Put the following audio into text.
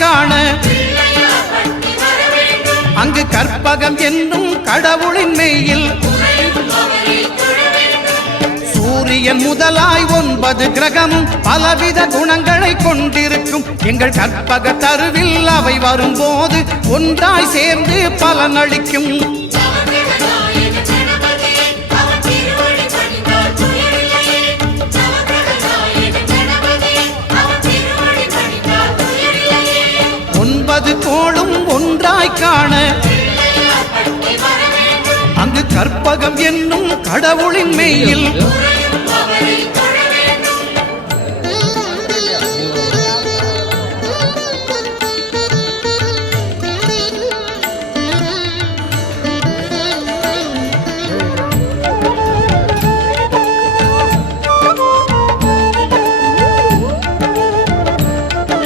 காண அங்கு கற்பகம் என்னும் கடவுளின் மெய்யில் சூரியன் முதலாய் 9 கிரகமும் பலவித குணங்களை கொண்டிருக்கும் எங்கள் கற்பக தருவில் அவை வரும்போது ஒன்றாய் சேர்ந்து பலனளிக்கும். கோளும் ஒன்றாய் காண அங்கு கற்பகம் என்னும் கடவுளின் மெய்யில்